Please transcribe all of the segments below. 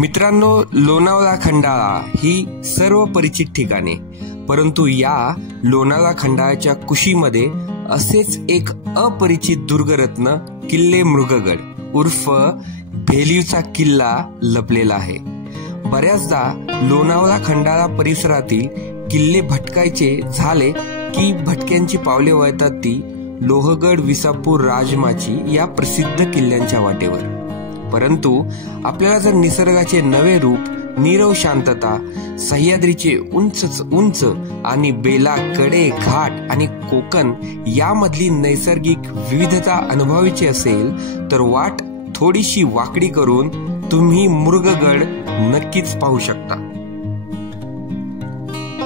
मित्रांनो, लोणावळा खंडाळा ही सर्व परिचित ठिकाणे, परंतु या लोणावळा खंडाळाच्या कुशीमध्ये असेच एक अपरिचित दुर्गरत्न किल्ले मृगगड उर्फ भेलीवचा किल्ला लपलेला आहे. बऱ्याचदा लोणावळा खंडाळा परिसरातील किल्ले भटकायचे झाले की भटक्यांची पावले वळतात ती लोहगड, विसापूर, राजमाची या प्रसिद्ध किल्ल्यांच्या वाटेवर. परंतु आपल्याला जर निसर्गाचे नवे रूप, नीरव शांतता, सह्याद्रीचे उंच उंच आणि बेला, कडे, घाट आणि कोकण यामधली नैसर्गिक विविधता अनुभवायची असेल तर वाट थोडीशी वाकडी करून तुम्ही मृगगड नक्कीच पाहू शकता.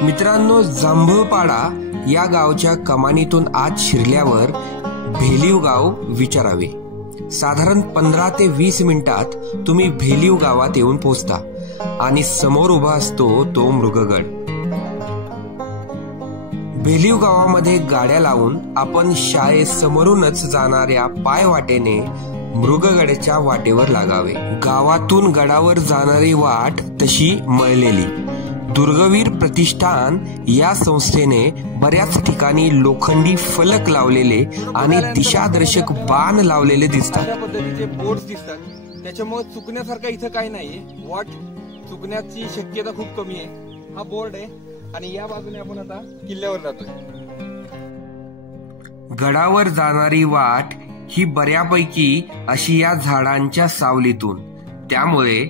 मित्रांनो, जांभूळपाडा या गावच्या कमानीतून आत शिरल्यावर भेलीव गाव विचारावे. साधारण 15 ते 20 मिनिटात तुम्ही भेलीव गावात येऊन पोहोचता आणि समोर उभा असतो तो मृगगड. भेलीव गावामध्ये गाड्या लावून आपण शाळेसमोरूनच जाणाऱ्या पायवाटेने मृगगडच्या वाटेवर लागावे. गावातून गडावर जाणारी वाट तशी मळलेली. दुर्गवीर प्रतिष्ठान या संस्थेने बऱ्याच ठिकाणी लोखंडी फलक लावलेले आणि दिशादर्शक बाण लावलेले दिसतात. अशा पद्धतीचे बोर्ड दिसतात. त्याच्यामुळे चुकण्यासारखं इथं काही नाहीये. वाट चुकण्याची शक्यता खूप कमी आहे. हा बोर्ड आहे आणि या बाजूने आपण आता किल्ल्यावर जातोय. गडावर जाणारी वाट ही बऱ्यापैकी अशी या झाडांच्या सावलीतून, त्यामुळे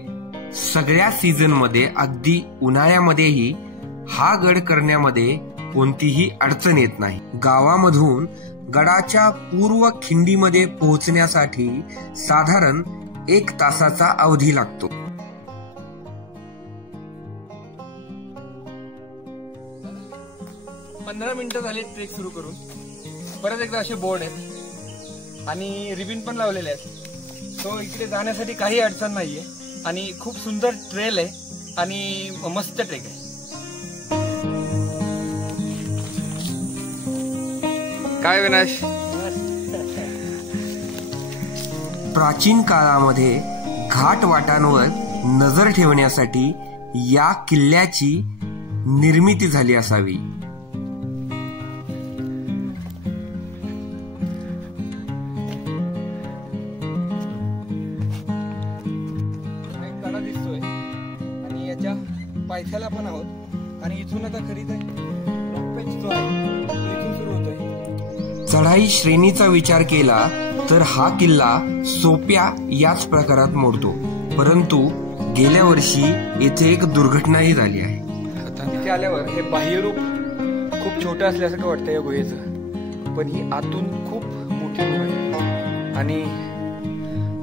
सगळ्या सीझन मध्ये, अगदी उन्हाळ्यामध्येही हा गड करण्यामध्ये कोणतीही अडचण येत नाही. गावामधून गडाच्या पूर्व खिंडीमध्ये पोहोचण्यासाठी साधारण 1 तासाचा अवधी लागतो. पंधरा मिनिटं झाली ट्रेक सुरू करून. परत एकदा असे बोर्ड आहेत आणि रिबिन पण लावलेले आहेत. तो इकडे जाण्यासाठी काही अडचण नाहीये आणि खूप सुंदर ट्रेल आहे आणि मस्त ट्रेक आहे. काय विनाश, प्राचीन काळामध्ये घाट वाटांवर नजर ठेवण्यासाठी या किल्ल्याची निर्मिती झाली असावी. पायथ्याला पण आहोत आणि इथून आता खरी जो आहे तो इथून सुरू होतोय. चढाई श्रेणीचा विचार केला तर हा किल्ला सोप्या याच प्रकारात मोडतो, परंतु गेल्या वर्षी येथे एक दुर्घटनाही झाली आहे. आता तिथे आल्यावर हे बाह्यरूप खूप छोटं असल्यासारखं वाटतं या गुहेचं, पण ही आतून खूप मोठी गुहा आहे आणि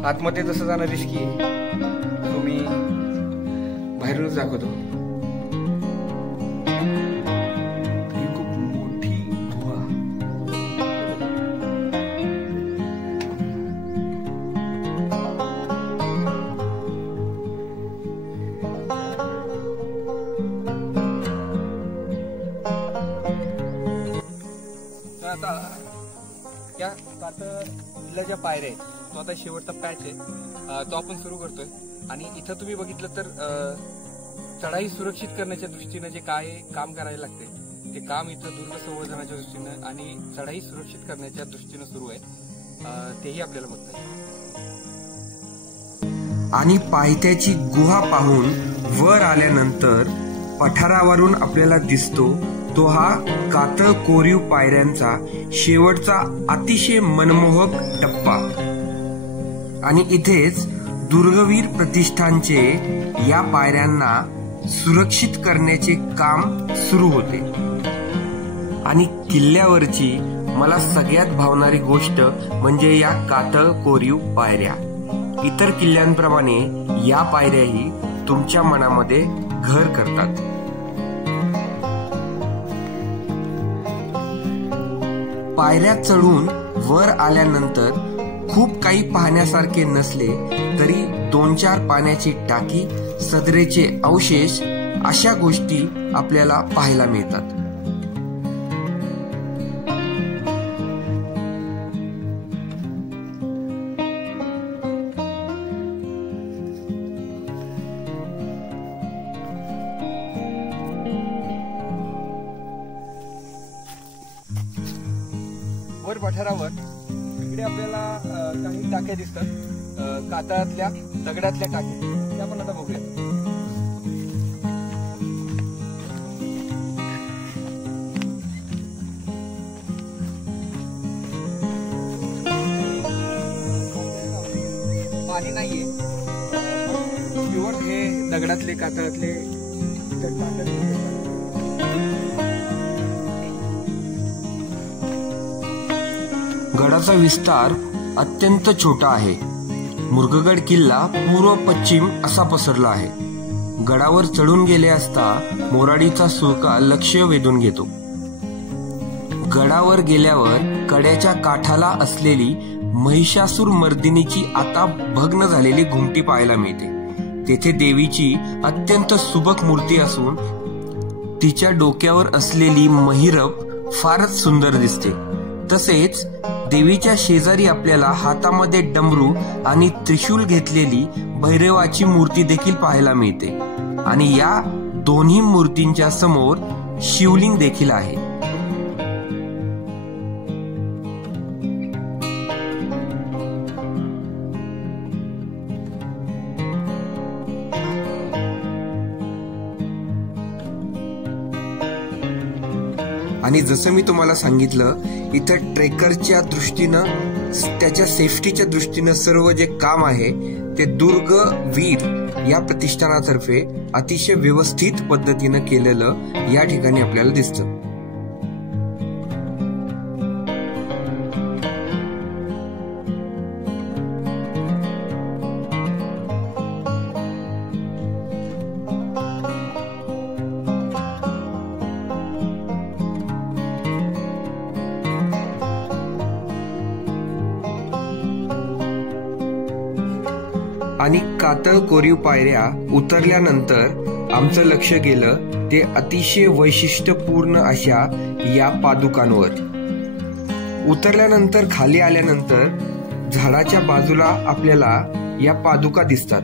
आतमध्ये तसं जाणं रिस्की आहे. तुम्ही बाहेरूनच दाखवतो. ही खूप मोठी गुहा. आता या कातळीला ज्या पायऱ्या आहेत, तो आता शेवटचा पॅच आहे, तो आपण सुरू करतोय. आणि इथं तुम्ही बघितलं तर चढाई सुरक्षित करण्याच्या दृष्टीने जे काय काम करायला लागते ते काम इथं दुर्ग संवर्धनाच्या दृष्टीनं आणि चढाई सुरक्षित करण्याच्या दृष्टीनं सुरू आहे. तेही आपल्याला बघता येईल. आणि पायथ्याची गुहा पाहून वर आल्यानंतर पठारावरून आपल्याला दिसतो तो हा कातळ कोरीव पायऱ्यांचा शेवटचा अतिशय मनमोहक टप्पा. आणि इथेच दुर्गवीर प्रतिष्ठानचे या पायऱ्यांना सुरक्षित करण्याचे काम सुरू होते. आणि किल्ल्यावरची मला सगळ्यात भावणारी गोष्ट म्हणजे या कातळ कोरीव पायऱ्या. इतर किल्ल्यांप्रमाणे या पायऱ्याही तुमच्या मनामध्ये घर करतात. पायऱ्या चढून वर आल्यानंतर खूप काही पाहण्यासारखे नसले तरी 2-4 पाण्याची टाकी, सदरेचे अवशेष अशा गोष्टी आपल्याला पाहायला मिळतात. पठारावर इकडे आपल्याला काही टाक्या दिसतात, कातळातल्या दगडातल्या टाक्या, त्या आपण आता बघूया. पाणी नाहीये, प्युअर हे दगडातले कातळातले गडाचा विस्तार अत्यंत छोटा आहे. मुर्गगड किल्ला पूर्व पश्चिम असा पसरला आहे. गडावर चढून गेले असता मोराडीचा सुळका लक्ष वेधून घेतो. गडावर गेल्यावर कड्याच्या काठाला असलेली महिषासूर मर्दिनीची आता भग्न झालेली घुमटी पाहायला मिळते. तेथे देवीची अत्यंत सुबक मूर्ती असून तिच्या डोक्यावर असलेली महिरप फारच सुंदर दिसते. तसेच देवीच्या शेजारी आपल्याला हातामध्ये डमरू आणि त्रिशूल घेतलेली भैरवाची मूर्ती देखील पाहायला मिळते आणि या दोन्ही मूर्तींच्या समोर शिवलिंग देखील आहे. आणि जसं मी तुम्हाला सांगितलं, इथं ट्रेकरच्या दृष्टीनं, त्याच्या सेफ्टीच्या दृष्टीनं सर्व जे काम आहे ते दुर्ग वीर या प्रतिष्ठानातर्फे अतिशय व्यवस्थित पद्धतीनं केलेलं या ठिकाणी आपल्याला दिसतं. आणि कातळ कोरीव पायऱ्या उतरल्यानंतर आमचं लक्ष गेलं ते अतिशय वैशिष्ट्यपूर्ण अशा या पादुकांवर. उतरल्यानंतर खाली आल्यानंतर झाडाच्या बाजूला आपल्याला या पादुका दिसतात.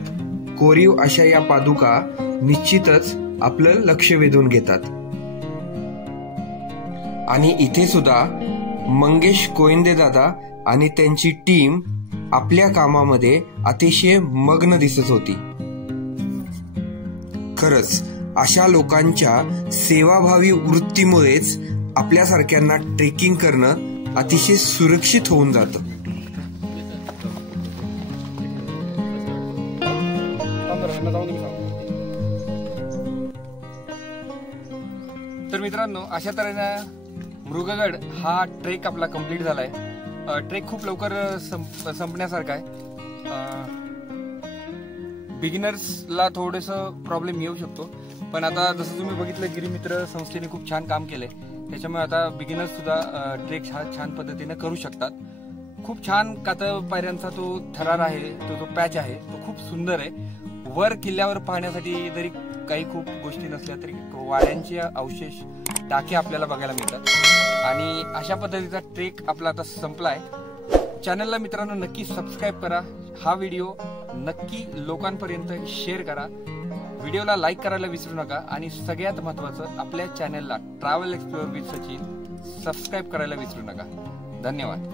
कोरीव अशा या पादुका निश्चितच आपलं लक्ष वेधून घेतात. आणि इथे सुद्धा मंगेश कोयंदे दादा आणि त्यांची टीम आपल्या कामामध्ये अतिशय मग्न दिसत होती. खरंच अशा लोकांच्या सेवाभावी वृत्तीमुळेच आपल्यासारख्यांना ट्रेकिंग करणं अतिशय सुरक्षित होऊन जातं. तर मित्रांनो, अशा तऱ्हेने मृगगड हा ट्रेक आपला कंप्लीट झालाय. ट्रेक खूप लवकर संपण्यासारखा आहे. बिगिनर्सला थोडंसं प्रॉब्लेम येऊ शकतो, पण आता जसं तुम्ही बघितलं गिरीमित्र संस्थेने खूप छान काम केलंय, त्याच्यामुळे आता बिगिनर्स सुद्धा ट्रेक हा छान पद्धतीने करू शकतात. खूप छान कातळ पायऱ्यांचा तो थरार आहे, तो जो पॅच आहे तो खूप सुंदर आहे. वर किल्ल्यावर पाहण्यासाठी जरी काही खूप गोष्टी नसल्या तरी वाड्यांचे अवशेष, टाके आपल्याला बघायला मिळतात. आणि अशा पद्धतीचा ट्रेक आपला आता संपलाय. चॅनलला मित्रांनो नक्की सबस्क्राईब करा. हा व्हिडिओ नक्की लोकांपर्यंत शेअर करा. व्हिडिओला लाईक करायला विसरू नका. आणि सगळ्यात महत्त्वाचं, आपल्या चॅनलला travel explore with Sachin subscribe करायला विसरू नका. धन्यवाद.